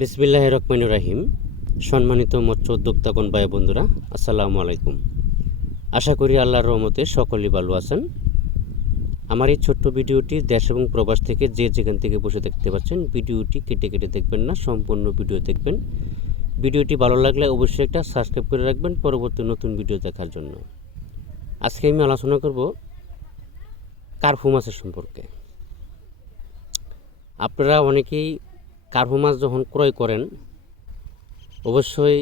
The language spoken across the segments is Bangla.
বিসমিল্লাহ রহমান রাহিম। সম্মানিত মৎস্য উদ্যোক্তাগণ ভাই বন্ধুরা, আসসালামু আলাইকুম। আশা করি আল্লাহর রহমতে সকলেই ভালো আছেন। আমার এই ছোট্ট ভিডিওটি দেশ এবং প্রবাস থেকে যে যেখান থেকে বসে দেখতে পাচ্ছেন, ভিডিওটি কেটে কেটে দেখবেন না, সম্পূর্ণ ভিডিও দেখবেন। ভিডিওটি ভালো লাগলে অবশ্যই একটা সাবস্ক্রাইব করে রাখবেন পরবর্তী নতুন ভিডিও দেখার জন্য। আজকে আমি আলোচনা করব কার্ফু মাছের সম্পর্কে। আপনারা অনেকেই কার্ফু মাছ যখন ক্রয় করেন, অবশ্যই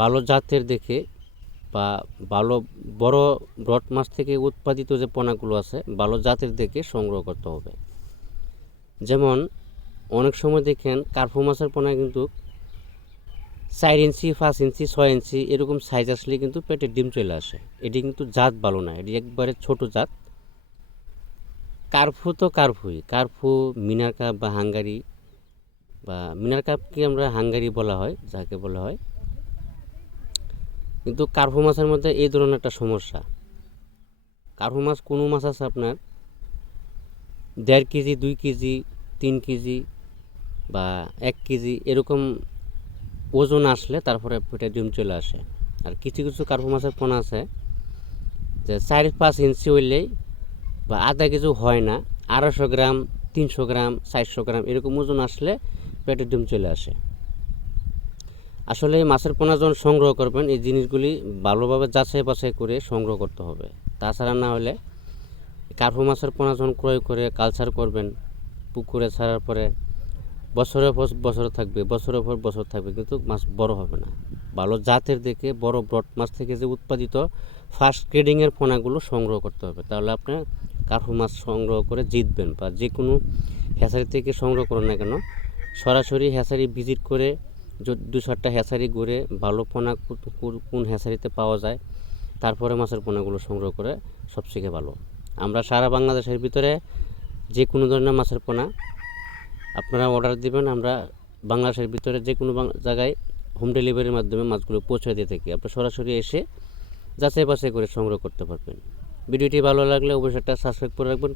ভালো জাতের দেখে বা ভালো বড় ব্রড মাছ থেকে উৎপাদিত যে পোনাগুলো আছে, ভালো জাতের দেখে সংগ্রহ করতে হবে। যেমন, অনেক সময় দেখেন কার্ফু মাছের পোনা কিন্তু চার ইঞ্চি, পাঁচ ইঞ্চি, ছয় ইঞ্চি এরকম সাইজ আসলে কিন্তু পেটে ডিম চলে আসে। এটি কিন্তু জাত ভালো না, এটি একবারে ছোট জাত। কার্ফু তো কার্ফুই কার্ফু মিনার কাপ বা হাঙ্গারি বা মিনার কাপকে আমরা হাঙ্গারি বলা হয়, যাকে বলা হয়। কিন্তু কার্ফু মাছের মধ্যে এই ধরনের একটা সমস্যা। কার্ফু মাছ কোনো মাছ আছে আপনার, দেড় কেজি, দুই কেজি, তিন কেজি বা এক কেজি এরকম ওজন আসলে তারপরে পেটে ডিম চলে আসে। আর কিছু কিছু কার্ফু মাছের পোনা আছে যে চার পাঁচ ইঞ্চি হইলেই বা আধা কেজি হয় না, আড়াইশো গ্রাম, তিনশো গ্রাম, চারশো গ্রাম এরকম ওজন আসলে পেটে ডিম চলে আসে। আসলে মাছের পোনা যখন সংগ্রহ করবেন, এই জিনিসগুলি ভালোভাবে যাচাই বাছাই করে সংগ্রহ করতে হবে। তাছাড়া না হলে কার্ফু মাছের পোনা যখন ক্রয় করে কালচার করবেন, পুকুরে ছাড়ার পরে বছরের পর বছর থাকবে, বছরের পর বছর থাকবে, কিন্তু মাছ বড় হবে না। ভালো জাতের দেখে বড় ব্রড মাছ থেকে যে উৎপাদিত ফার্স্ট গ্রেডিংয়ের পোনাগুলো সংগ্রহ করতে হবে। তাহলে আপনার কার্ফু মাছ সংগ্রহ করে জিতবেন বা যে কোনো হ্যাচারি থেকে সংগ্রহ করুন না কেন সরাসরি হ্যাচারি ভিজিট করে দু চারটা হ্যাচারি ঘুরে ভালো পোনা কোন হ্যাচারিতে পাওয়া যায়, তারপরে মাছের পোনাগুলো সংগ্রহ করে সবথেকে ভালো। আমরা সারা বাংলাদেশের ভিতরে যে কোনো ধরনের মাছের পোনা আপনারা অর্ডার দিবেন, আমরা বাংলাদেশের ভিতরে যে কোনো জায়গায় হোম ডেলিভারির মাধ্যমে মাছগুলো পৌঁছে দিয়ে থাকি। আপনি সরাসরি এসে যাচাই বাছাই করে সংগ্রহ করতে পারবেন। ভিডিওটি ভালো লাগলে অবশ্যই একটা সাবস্ক্রাইব করে রাখবেন।